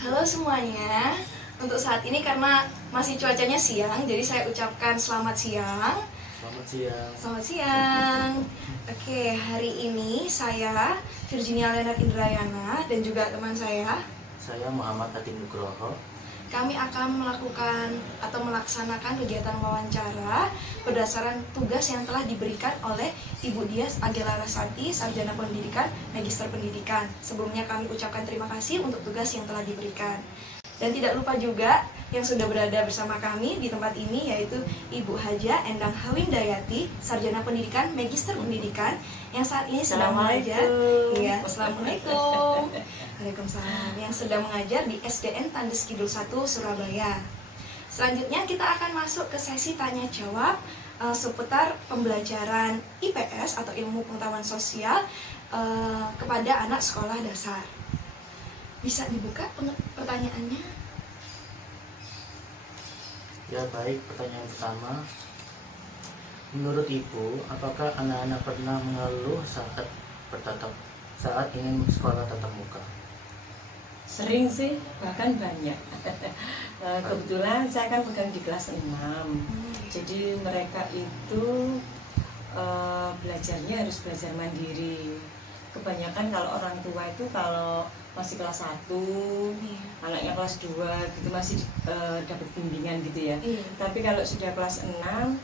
Halo semuanya. Untuk saat ini karena masih cuacanya siang, jadi saya ucapkan selamat siang. Selamat siang. Selamat siang. Oke, hari ini saya Virginia Leonard Indrayana dan juga teman saya. Saya Muhammad Adi Nugroho. Kami akan melakukan atau melaksanakan kegiatan wawancara berdasarkan tugas yang telah diberikan oleh Ibu Dias Agela Rasati, Sarjana Pendidikan, Magister Pendidikan. Sebelumnya kami ucapkan terima kasih untuk tugas yang telah diberikan. Dan tidak lupa juga yang sudah berada bersama kami di tempat ini yaitu Ibu Haja Endang Hawindayati, Sarjana Pendidikan, Magister Pendidikan yang saat ini sedang mengajar. Iya, Assalamualaikum. Waalaikumsalam. Yang sedang mengajar di SDN Tandes Kidul 1 Surabaya. Selanjutnya kita akan masuk ke sesi tanya jawab seputar pembelajaran IPS atau ilmu pengetahuan sosial kepada anak sekolah dasar. Bisa dibuka pertanyaannya? Ya baik, pertanyaan pertama. Menurut Ibu, apakah anak-anak pernah mengeluh saat ingin sekolah tatap muka? Sering sih, bahkan banyak. Kebetulan saya kan pegang di kelas 6. Jadi mereka itu belajarnya harus belajar mandiri. Kebanyakan kalau orang tua itu kalau masih kelas 1, anaknya kelas 2 gitu masih dapat bimbingan gitu ya. Tapi kalau sudah kelas 6,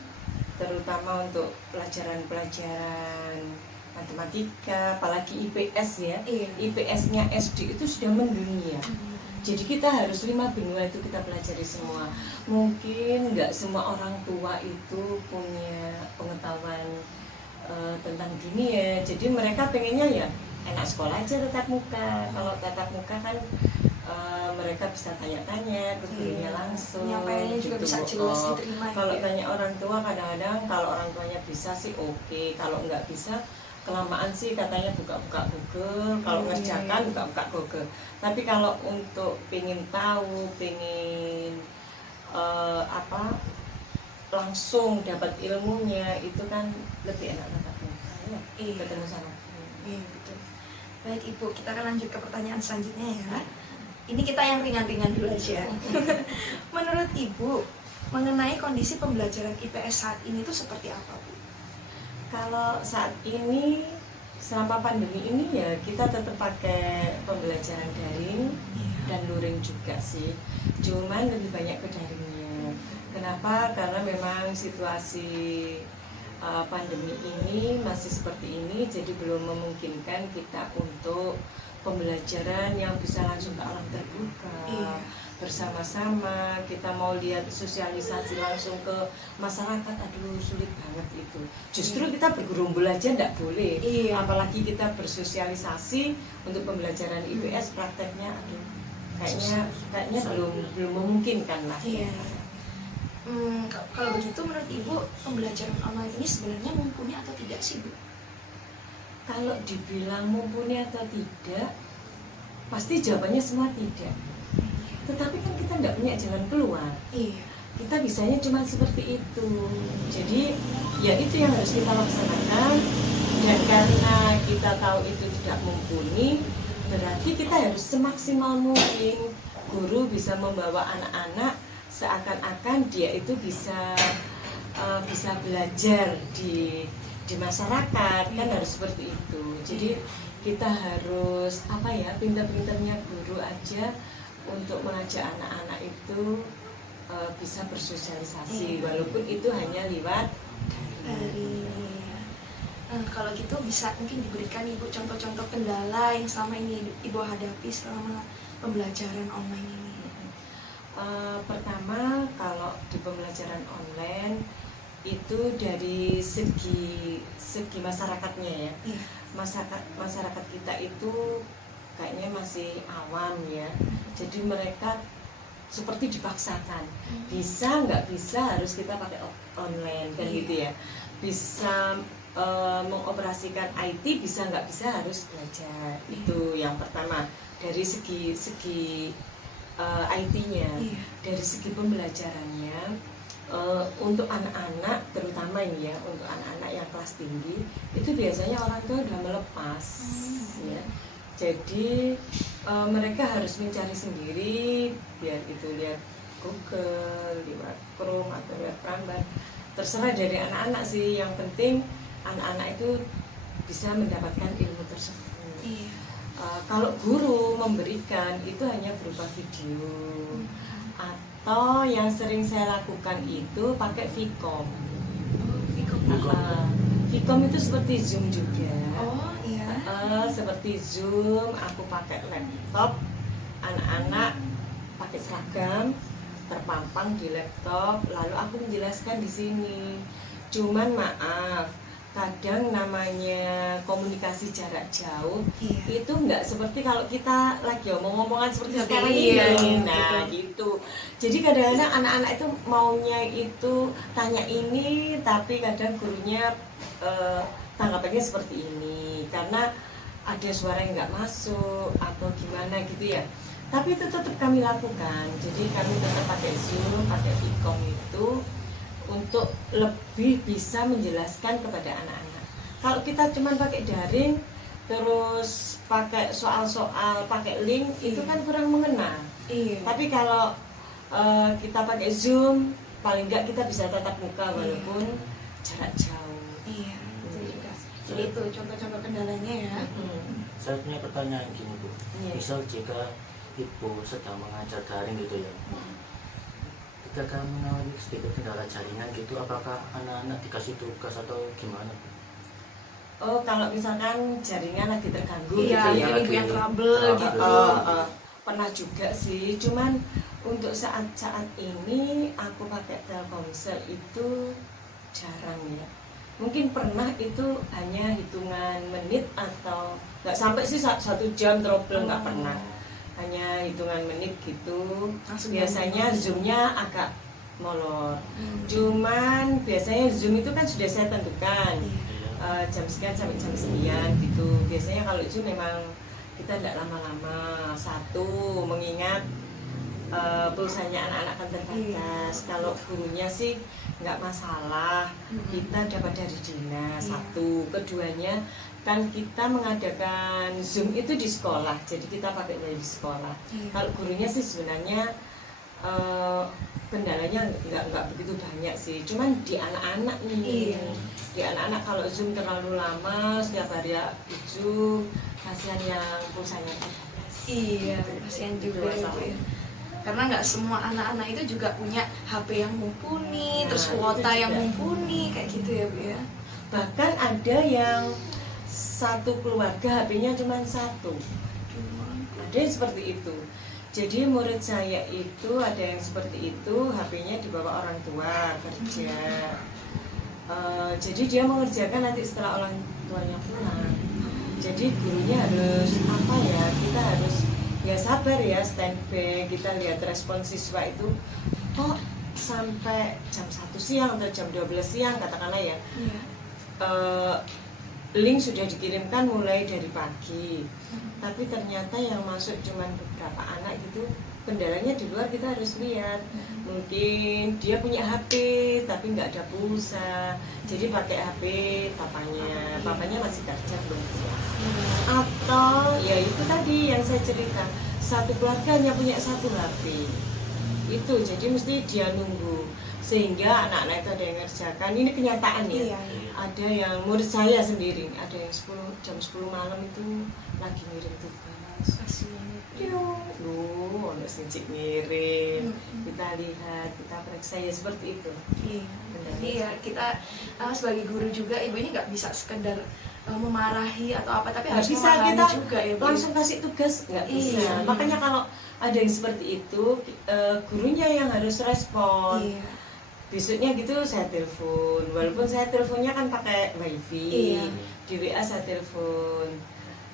terutama untuk pelajaran-pelajaran matematika, apalagi IPS ya, IPS-nya SD itu sudah mendunia. Jadi kita harus 5 benua itu kita pelajari semua. Mungkin nggak semua orang tua itu punya pengetahuan tentang dunia. Jadi mereka pengennya ya enak sekolah aja tatap muka. Kalau tatap muka kan mereka bisa tanya-tanya ke gurunya langsung. Penyampaiannya juga bisa jelas diterima. Kalau tanya orang tua kadang-kadang kalau orang tuanya bisa sih oke. Kalau nggak bisa kelamaan sih katanya buka-buka Google. Kalau ngerjakan buka-buka Google. Tapi kalau untuk pengen tahu, pengen langsung dapat ilmunya itu kan lebih enak tatap muka ya. Ketemu sama. Iya betul. Baik Ibu, kita akan lanjut ke pertanyaan selanjutnya ya. Ini kita yang ringan-ringan dulu aja. Menurut Ibu, mengenai kondisi pembelajaran IPS saat ini itu seperti apa, Bu? Kalau saat ini selama pandemi ini ya kita tetap pakai pembelajaran daring dan luring juga sih. Cuman lebih banyak ke daringnya. Kenapa? Karena memang situasi pandemi ini masih seperti ini, jadi belum memungkinkan kita untuk pembelajaran yang bisa langsung ke alam terbuka. Bersama-sama kita mau lihat sosialisasi langsung ke masyarakat, aduh sulit banget itu. Justru kita bergerombol aja enggak boleh. Apalagi kita bersosialisasi untuk pembelajaran IPS prakteknya, aduh kayaknya belum memungkinkan lah. Kalau begitu menurut Ibu pembelajaran online ini sebenarnya mumpuni atau tidak sih, Bu? Kalau dibilang mumpuni atau tidak, pasti jawabannya semua tidak. Tetapi kan kita nggak punya jalan keluar. Kita bisanya cuma seperti itu. Jadi ya itu yang harus kita laksanakan. Dan karena kita tahu itu tidak mumpuni, berarti kita harus semaksimal mungkin. Guru bisa membawa anak-anak seakan-akan dia itu bisa belajar di masyarakat, kan harus seperti itu. Jadi kita harus pintar-pintarnya guru aja untuk mengajak anak-anak itu bisa bersosialisasi walaupun itu hanya lewat kalau gitu bisa mungkin diberikan Ibu contoh-contoh kendala yang selama ini Ibu hadapi selama pembelajaran online ini. Pertama, kalau di pembelajaran online itu dari segi masyarakatnya ya. Masyarakat kita itu kayaknya masih awam ya. Jadi mereka seperti dipaksakan. Bisa nggak bisa harus kita pakai online kan gitu ya. Bisa mengoperasikan IT, bisa nggak bisa harus belajar. Itu yang pertama dari segi IT-nya. Dari segi pembelajarannya untuk anak-anak terutama ini ya, untuk anak-anak yang kelas tinggi itu biasanya orang tua udah melepas ya. Jadi mereka harus mencari sendiri, biar itu lihat Google, lihat Chrome atau lihat Prambors, terserah dari anak-anak sih. Yang penting anak-anak itu bisa mendapatkan ilmu tersebut. Iya. Kalau guru memberikan itu hanya berupa video, atau yang sering saya lakukan itu pakai Vcom. Vcom itu seperti Zoom juga. Oh iya. Seperti Zoom, aku pakai laptop, anak-anak pakai seragam, terpampang di laptop, lalu aku menjelaskan di sini. Cuman maaf, kadang namanya komunikasi jarak jauh, Iya. itu nggak seperti kalau kita lagi omong-omongan seperti Seperti sekarang iya, ini. Nah betul. gitu. Jadi kadang-kadang anak-anak itu maunya itu tanya ini, tapi kadang gurunya tanggapannya seperti ini karena ada suara yang nggak masuk atau gimana gitu ya. Tapi itu tetap kami lakukan. Jadi kami tetap pakai Zoom, pakai Vcom itu untuk lebih bisa menjelaskan kepada anak-anak. Kalau kita cuma pakai daring, terus pakai soal-soal, pakai link, itu kan kurang mengena. Iya. Tapi kalau kita pakai Zoom, paling nggak kita bisa tatap muka walaupun jarak jauh. Iya, betul juga. Jadi itu contoh-contoh kendalanya ya. Saya punya pertanyaan gini Bu. Iya. Misal jika ibu sedang mengajar daring gitu ya, ketika mengalami sedikit kendala jaringan gitu, apakah anak-anak dikasih tugas atau gimana Bu? Oh, kalau misalkan jaringan lagi terganggu Iya, gitu ya. mungkin punya trouble gitu. Pernah juga sih, cuman untuk saat-saat ini aku pakai Telkomsel itu jarang ya. Mungkin pernah itu hanya hitungan menit atau nggak sampai sih 1 jam trouble, nggak pernah. Hanya hitungan menit gitu. Langsung Biasanya Zoom-nya agak molor. Cuman biasanya Zoom itu kan sudah saya tentukan. Jam sekian sampai jam sekian gitu. Biasanya kalau itu memang kita tidak lama-lama. Satu, mengingat pulsanya anak-anak kan terbatas. Kalau gurunya sih nggak masalah, kita dapat dari dinas. Satu, keduanya kan kita mengadakan Zoom itu di sekolah, jadi kita pakai dari sekolah. Kalau gurunya sih sebenarnya kendalanya nggak begitu banyak sih, cuman di anak-anak nih. Di anak-anak kalau Zoom terlalu lama, setiap hari ya Zoom, kasihan yang pulsanya terbatas. Iya, kasihan juga ya, Bu, ya. Karena nggak semua anak-anak itu juga punya HP yang mumpuni, terus kuota yang mumpuni, kayak gitu ya Bu ya. Bahkan ada yang satu keluarga HP-nya cuma satu. Ada yang seperti itu. Jadi murid saya itu ada yang seperti itu, HP-nya dibawa orang tua kerja. Jadi dia mengerjakan nanti setelah orang tuanya pulang. Jadi gurunya harus apa ya? Kita harus ya sabar ya, standby. Kita lihat respon siswa itu kok sampai jam 1 siang atau jam 12 siang katakanlah ya. Link sudah dikirimkan mulai dari pagi, tapi ternyata yang masuk cuma beberapa anak gitu. Kendalanya di luar kita harus lihat. Mungkin dia punya HP tapi nggak ada pulsa, jadi pakai HP papanya masih kerja belum pulang. Atau ya itu tadi yang saya cerita, satu keluarga hanya punya satu HP. Itu jadi mesti dia nunggu, sehingga anak-anak itu ada yang ngerjakan. Ini kenyataan ya. Ada yang murid saya sendiri, ada yang jam 10 malam itu lagi ngirim tugas. Loh, ada sincik ngirim. Kita lihat, kita periksa ya seperti itu. Iya, kita sebagai guru juga, Ibu ini nggak bisa sekedar memarahi atau apa, tapi harus bisa memahami kita juga ya Bu. langsung kasih tugas, nggak bisa. Makanya kalau ada yang seperti itu, gurunya yang harus respon. Besoknya gitu saya telepon, walaupun saya teleponnya kan pakai wifi. Di WA saya telepon,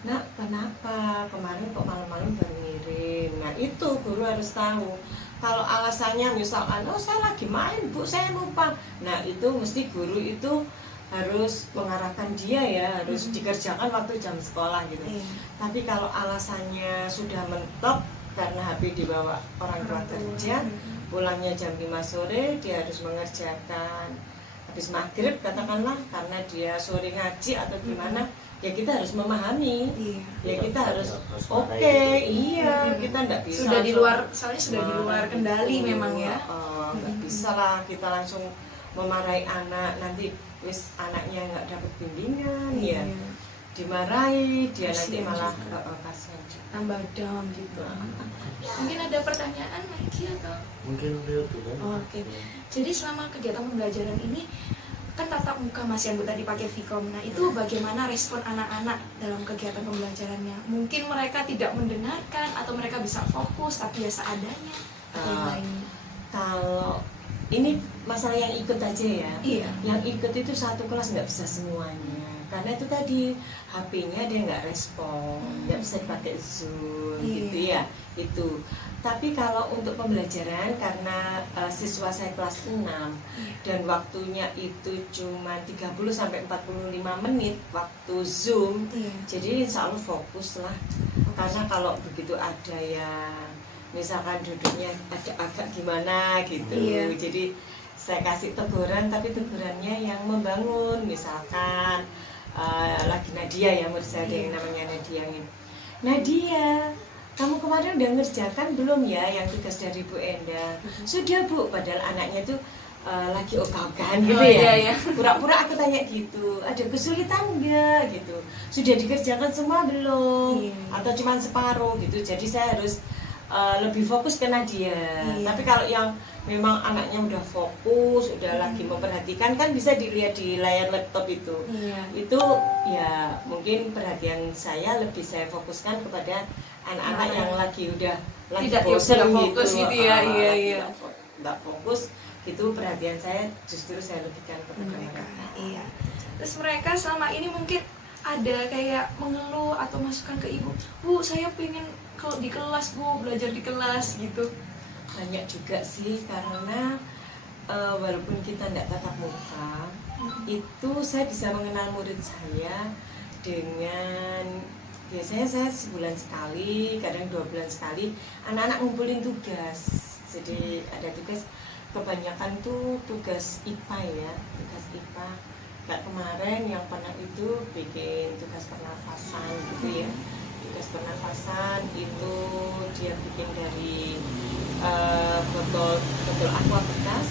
nak kenapa kemarin kok malam-malam baru ngirim. Nah itu guru harus tahu. Kalau alasannya misalkan, oh saya lagi main Bu, saya lupa. Nah itu mesti guru itu harus mengarahkan dia ya, harus dikerjakan waktu jam sekolah gitu. Tapi kalau alasannya sudah mentok karena HP dibawa orang tua kerja, pulangnya jam 5 sore, dia harus mengerjakan habis maghrib katakanlah, karena dia sore ngaji atau gimana, ya kita harus memahami. Iya. Ya kita harus marahi oke, gitu. iya, kita nggak bisa Sudah di langsung luar, soalnya sudah di luar marah kendali gitu. memang ya. Nggak bisa lah kita langsung memarahi anak, nanti wis anaknya nggak dapat bimbingan, ya dimarahi, dia nanti Kasihan malah juga. kasihan juga. Tambah down gitu. Mungkin ada pertanyaan lagi atau? Mungkin beliau tuh kan. Oke. Jadi selama kegiatan pembelajaran ini kan tatap muka Mas yang Bu tadi pakai Vcom. Nah, itu bagaimana respon anak-anak dalam kegiatan pembelajarannya? Mungkin mereka tidak mendengarkan atau mereka bisa fokus tapi ya seadanya atau yang lainnya. Kalau ini masalah yang ikut aja ya. Iya. Yang ikut itu satu kelas nggak bisa semuanya. Karena itu tadi HP-nya dia nggak respon, nggak bisa dipakai Zoom Iya. gitu ya. Itu. Tapi kalau untuk pembelajaran karena siswa saya kelas 6 dan waktunya itu cuma 30 sampai 45 menit waktu Zoom. Iya. Jadi insya Allah fokus lah. Karena kalau begitu ada yang misalkan duduknya ada agak gimana gitu. Iya. Jadi saya kasih teguran tapi tegurannya yang membangun. Misalkan lagi Nadia ya, menurut saya ada yang namanya Nadia ini. Nadia, kamu kemarin udah ngerjakan belum ya yang tugas dari Bu Enda? Sudah Bu, padahal anaknya tuh lagi ogah-ogahan gitu Oh, ya. iya, iya. Pura-pura aku tanya gitu, ada kesulitan enggak gitu? Sudah dikerjakan semua belum? Iya. Atau cuma separuh gitu? Jadi saya harus lebih fokus ke Nadia. Iya. Tapi kalau yang memang anaknya udah fokus, udah lagi memperhatikan kan bisa dilihat di layar laptop itu. Iya. Itu ya mungkin perhatian saya lebih saya fokuskan kepada anak-anak yang lagi udah lagi Tidak bosen fokus gitu ya, iya, lagi iya. nggak fokus gitu, perhatian saya justru saya lebihkan kepada Mereka. mereka. Iya. Terus mereka selama ini mungkin ada kayak mengeluh atau masukan ke ibu, Bu, saya pengen di kelas Bu, belajar di kelas gitu. Banyak juga sih, karena walaupun kita tidak tatap muka, itu saya bisa mengenal murid saya dengan biasanya saya sebulan sekali, kadang 2 bulan sekali anak-anak ngumpulin tugas. Jadi ada tugas, kebanyakan tuh tugas IPA ya, tugas IPA. Kayak kemarin yang pernah itu bikin tugas pernafasan gitu ya. Tugas pernafasan itu dia bikin dari botol aqua bekas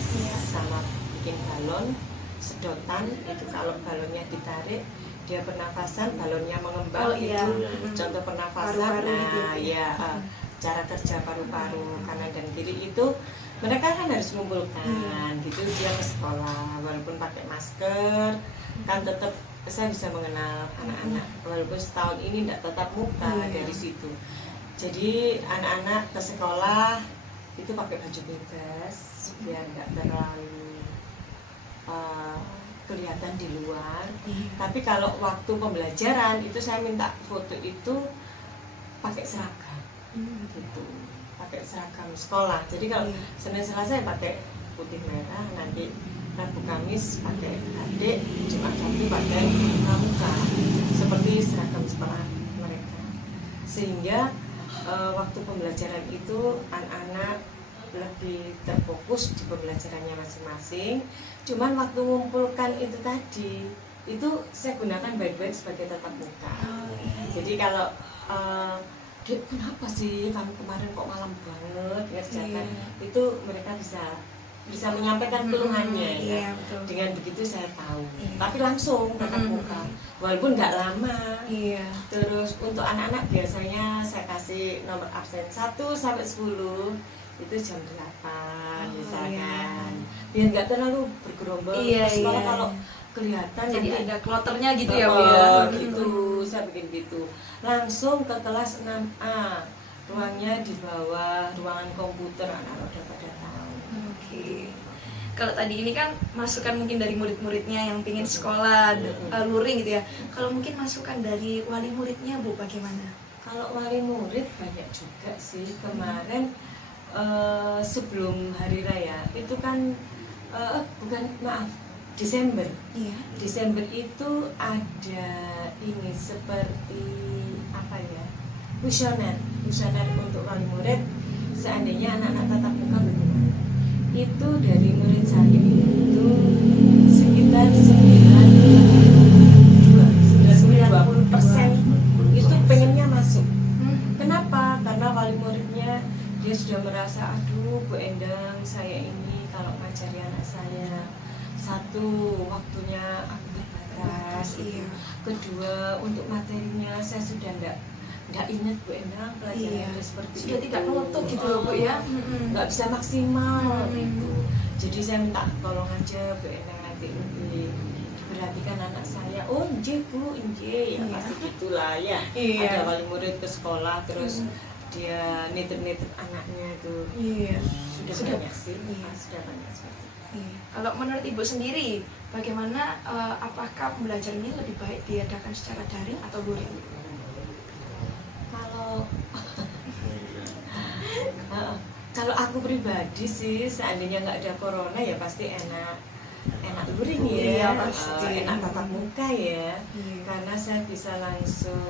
sama bikin balon sedotan. Itu kalau balonnya ditarik dia pernafasan, balonnya mengembang. Oh, iya. Itu contoh pernafasan. Paru-paru gitu. Nah ya cara kerja paru-paru kanan dan kiri itu mereka kan harus mengumpulkan gitu. Dia ke sekolah walaupun pakai masker kan tetap saya bisa mengenal anak-anak walaupun setahun ini tidak tatap muka dari situ. Jadi anak-anak ke sekolah itu pakai baju bebas biar nggak terlalu kelihatan di luar. Tapi kalau waktu pembelajaran itu saya minta foto itu pakai seragam gitu, pakai seragam sekolah. Jadi kalau Senin Selasa ya pakai putih merah, nanti Rabu Kamis pakai adik, Jumat Sabtu pakai pramuka, seperti seragam sekolah mereka. Sehingga waktu pembelajaran itu anak-anak lebih terfokus di pembelajarannya masing-masing. Cuman waktu mengumpulkan itu tadi, itu saya gunakan baik-baik sebagai tatap muka. Jadi kalau Dek, kenapa sih kamu kemarin kok malam banget ngerjakan? Itu mereka bisa menyampaikan keluhannya ya. Betul. Dengan begitu saya tahu. Tapi langsung tatap muka, walaupun nggak lama. Iya. Terus untuk anak-anak biasanya saya kasih nomor absen 1 sampai 10 itu jam 8 misalkan. Biar nggak terlalu bergerombol Iya, ke sekolah iya. kalau kelihatan Jadi nanti ada kloternya gitu ya Bu ya. gitu, saya bikin gitu. Langsung ke kelas 6A. Ruangnya di bawah ruangan komputer, anak-anak udah pada tahu. Oke. Kalau tadi ini kan masukan mungkin dari murid-muridnya yang pingin sekolah luring gitu ya. Kalau mungkin masukan dari wali muridnya Bu bagaimana? Kalau wali murid banyak juga sih. Kemarin sebelum hari raya itu kan Desember. Iya. Desember itu ada ini seperti apa ya? Kuesioner untuk wali murid. Seandainya anak-anak tatap muka bagaimana? Itu dari murid saya itu sekitar 92 dia sudah merasa, aduh Bu Endang, saya ini kalau ngajari anak saya, satu waktunya aku terbatas, Iya. kedua untuk materinya saya sudah nggak ingat Bu Endang pelajaran Iya. seperti Sudah itu. tidak menutup gitu loh Bu ya. Nggak bisa maksimal Mm-mm. gitu. Jadi saya minta tolong aja Bu Endang nanti lebih diperhatikan anak saya. Oh inje Bu, inje ya Iya. pasti gitulah ya. Iya. Ada wali murid ke sekolah terus dia nitip anaknya itu Iya. sudah banyak sih. Iya. Sudah banyak seperti itu. Iya. Kalau menurut Ibu sendiri, bagaimana apakah pembelajaran ini lebih baik diadakan secara daring atau luring? Kalau Iya. kalau aku pribadi sih, seandainya nggak ada corona ya pasti enak luring ya. Iya, pasti. Enak tatap muka ya. Iya. Karena saya bisa langsung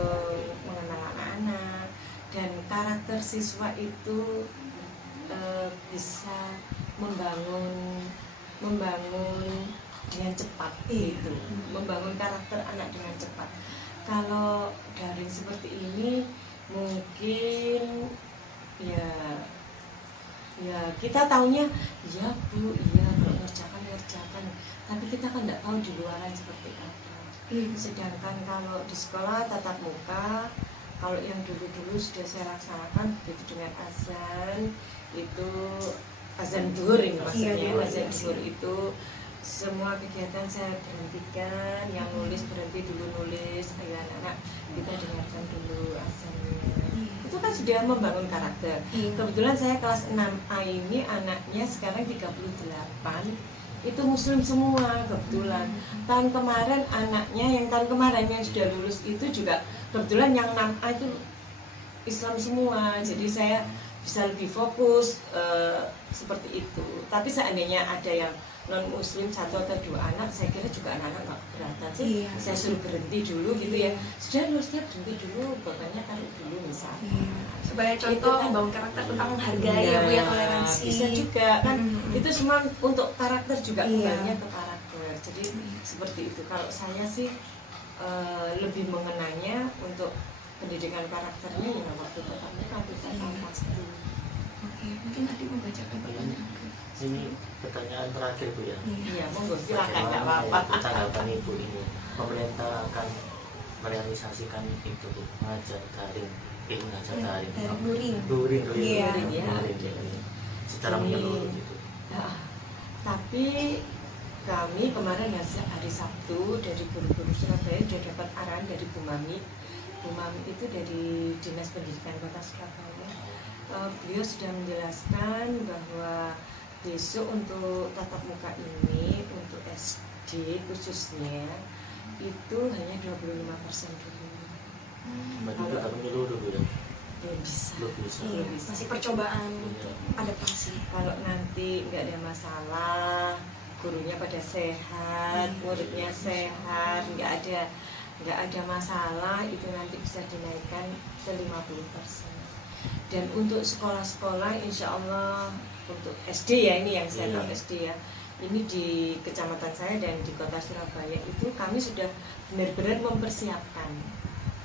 mengenal anak-anak dan karakter siswa itu bisa membangun dengan cepat gitu, membangun karakter anak dengan cepat. Kalau daring seperti ini mungkin ya kita taunya ya Bu, iya kalau ngerjakan, tapi kita kan nggak tahu di luaran seperti apa. Sedangkan kalau di sekolah tatap muka, kalau yang dulu sudah saya laksanakan begitu dengan azan itu, azan zuhur ini maksudnya, Iya, azan iya. zuhur itu semua kegiatan saya berhentikan, yang nulis berhenti dulu nulis, ayo anak-anak kita dengarkan dulu azannya. Itu kan sudah membangun karakter. Iya. Kebetulan saya kelas 6A ini anaknya sekarang 38, itu muslim semua kebetulan. Tahun kemarin anaknya yang tahun kemarin yang sudah lulus itu juga kebetulan yang 6A itu Islam semua. Jadi saya bisa lebih fokus seperti itu. Tapi seandainya ada yang non muslim 1 atau 2 anak, saya kira juga anak-anak nggak keberatan sih. Iya. Saya suruh berhenti dulu gitu ya. Sudah lulusnya berhenti dulu, bapaknya taruh dulu misalnya. Sebagai Itu contoh kan- membangun karakter tentang menghargai ya Bu ya, toleransi. Bisa juga kan. Itu semua untuk karakter juga, Iya. kembalinya ke karakter. Jadi seperti itu. Kalau saya sih lebih mengenanya untuk pendidikan karakternya ya waktu tatap muka kita tahu pasti. Oke, mungkin tadi membacakan pertanyaan ke. Ini pertanyaan terakhir Bu ya. Iya, monggo silakan, nggak Bagaimana apa-apa. tanggapan Ibu ini? Pemerintah akan merealisasikan itu Bu, mengajar daring, mengajar daring, Luring. Iya. luring, secara menyeluruh gitu. Nah, tapi kami kemarin hari Sabtu dari guru-guru Surabaya sudah dapat arahan dari Bu Mami. Bu Mami itu dari Dinas Pendidikan Kota Surabaya. Beliau sudah menjelaskan bahwa besok untuk tatap muka ini untuk SD khususnya itu hanya 25% dulu. Berarti kita menyeluruh Bu ya. Belum bisa. Belum bisa. Iya, masih percobaan untuk adaptasi. Kalau nanti nggak ada masalah, gurunya pada sehat, muridnya sehat, nggak ada masalah, itu nanti bisa dinaikkan ke 50%. Dan untuk sekolah-sekolah, insya Allah untuk SD ya, ini yang saya tahu Iya. SD ya, ini di kecamatan saya dan di kota Surabaya itu kami sudah benar-benar mempersiapkan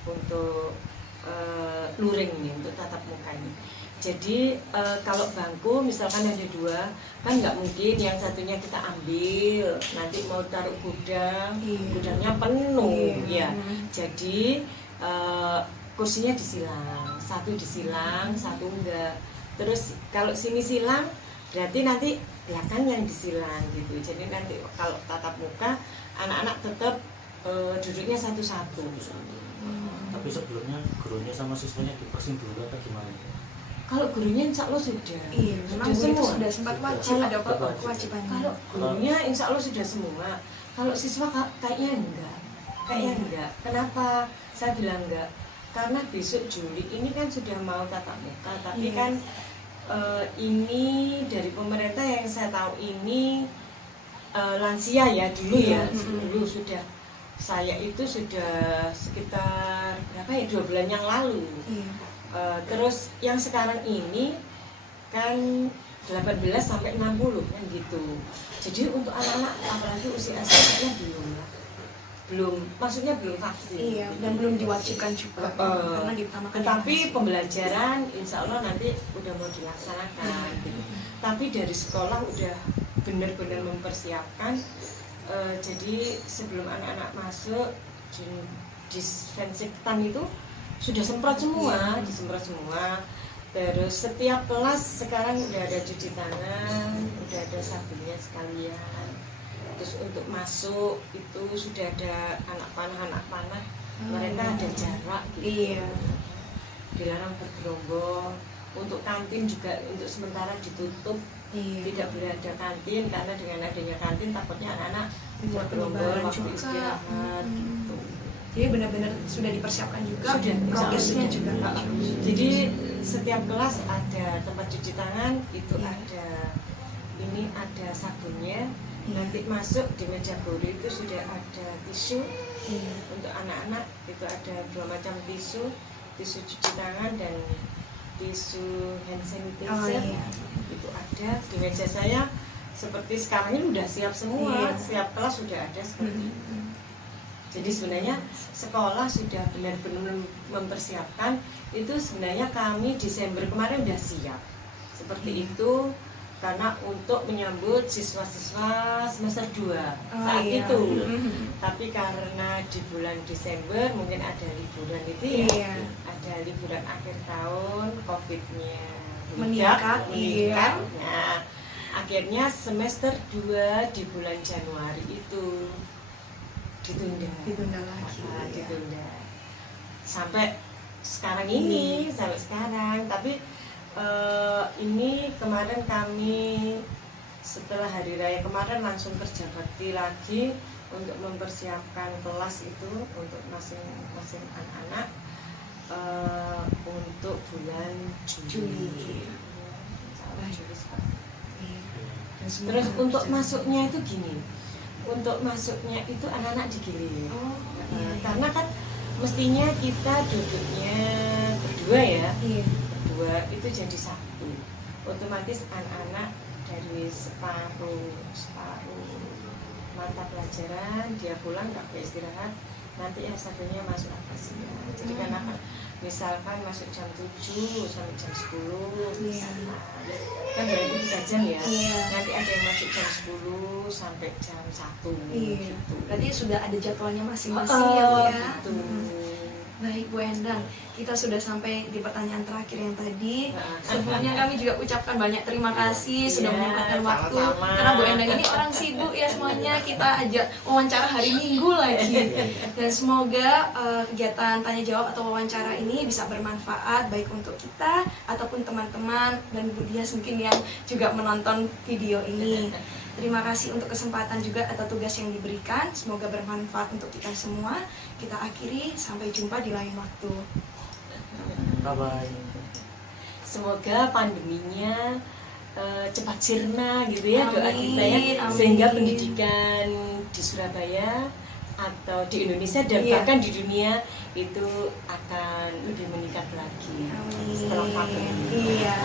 untuk luring ini, untuk tatap muka ini. Jadi kalau bangku misalkan ada 2, kan nggak mungkin yang satunya kita ambil, nanti mau taruh gudang, gudangnya penuh ya. Jadi kursinya disilang, 1 disilang, 1 enggak. Terus kalau sini silang, berarti nanti belakang yang disilang gitu. Jadi nanti kalau tatap muka, anak-anak tetap duduknya satu-satu. Tapi sebelumnya gurunya sama siswanya divaksin dulu atau gimana? Kalau gurunya insya Allah sudah. Iya, memang Sudah itu semua. sudah sempat wajib, Kalau- ada Kalau- kewajibannya. Kalau gurunya insya Allah sudah semua. Kalau siswa kayaknya enggak. Kayaknya enggak. Kenapa saya bilang enggak? Karena besok Juli ini kan sudah mau tatap muka, tapi Iya. kan ini dari pemerintah yang saya tahu ini lansia ya dulu ya, dulu sudah. Saya itu sudah sekitar berapa ya, 2 bulan yang lalu. Terus yang sekarang ini kan 18 sampai 60 kan gitu. Jadi untuk anak-anak apalagi usia SD belum lah. maksudnya belum vaksin. Iya, dan belum diwajibkan juga karena diutamakan. Tetapi vaksin. pembelajaran insya Allah nanti udah mau dilaksanakan gitu. Tapi dari sekolah udah benar-benar mempersiapkan. Jadi sebelum anak-anak masuk disinfektan itu sudah disemprot semua. Terus setiap kelas sekarang udah ada cuci tangan, udah ada sabunnya sekalian. Terus untuk masuk itu sudah ada anak panah. Mereka ada jarak gitu. Iya. Dilarang bergerombol. Untuk kantin juga untuk sementara ditutup. Iya. Tidak boleh ada kantin karena dengan adanya kantin takutnya anak-anak Buat bergerombol penyebaran waktu juga. istirahat gitu. Jadi benar-benar sudah dipersiapkan juga, Sudah, prokesnya sudah. juga. Jadi setiap kelas ada tempat cuci tangan, itu Iya. ada sabunnya. Iya. Nanti masuk di meja guru itu sudah ada tisu Iya. untuk anak-anak, itu ada 2 macam tisu cuci tangan dan tisu hand sanitizer. Iya. Itu ada di meja saya. Seperti sekarang ini udah siap semua, Iya. setiap kelas sudah ada seperti itu. Jadi sebenarnya sekolah sudah benar-benar mempersiapkan. Itu sebenarnya kami Desember kemarin sudah siap seperti itu, karena untuk menyambut siswa-siswa semester 2 saat iya. itu. Tapi karena di bulan Desember mungkin ada liburan itu ya, Iya. ada liburan akhir tahun, COVID-nya Meningkat, iya. Nah, akhirnya semester 2 di bulan Januari itu ditunda lagi. ditunda sampai sekarang ini, sampai sekarang. Tapi ini kemarin kami setelah hari raya kemarin langsung kerja bakti lagi untuk mempersiapkan kelas itu untuk masing-masing anak-anak untuk bulan Juli. Terus untuk masuknya itu gini, untuk masuknya itu anak-anak digilir. Karena kan mestinya kita duduknya berdua ya, berdua itu jadi satu. Otomatis anak-anak dari separuh mata pelajaran dia pulang nggak istirahat, nanti yang satunya masuk akasinya. Jadi karena misalkan masuk jam 7 sampai jam 10 kan berarti 3 jam ya. Nanti ada yang masuk jam 10 sampai jam 1 gitu. Berarti sudah ada jadwalnya masing-masing ya Bu ya. Gitu. Baik Bu Endang, kita sudah sampai di pertanyaan terakhir yang tadi. Sebelumnya kami juga ucapkan banyak terima kasih sudah menyempatkan waktu. sama-sama. Karena Bu Endang ini orang sibuk ya semuanya. Kita ajak wawancara hari Minggu lagi. Dan semoga kegiatan tanya jawab atau wawancara ini bisa bermanfaat baik untuk kita ataupun teman-teman dan Bu Dias mungkin yang juga menonton video ini. Terima kasih untuk kesempatan juga atau tugas yang diberikan. Semoga bermanfaat untuk kita semua. Kita akhiri, sampai jumpa di lain waktu. Bye-bye. Semoga pandeminya cepat sirna gitu ya, doa kita ya, Amin. sehingga pendidikan di Surabaya atau di Indonesia dan bahkan di dunia itu akan lebih meningkat lagi setelah pandemi. Iya.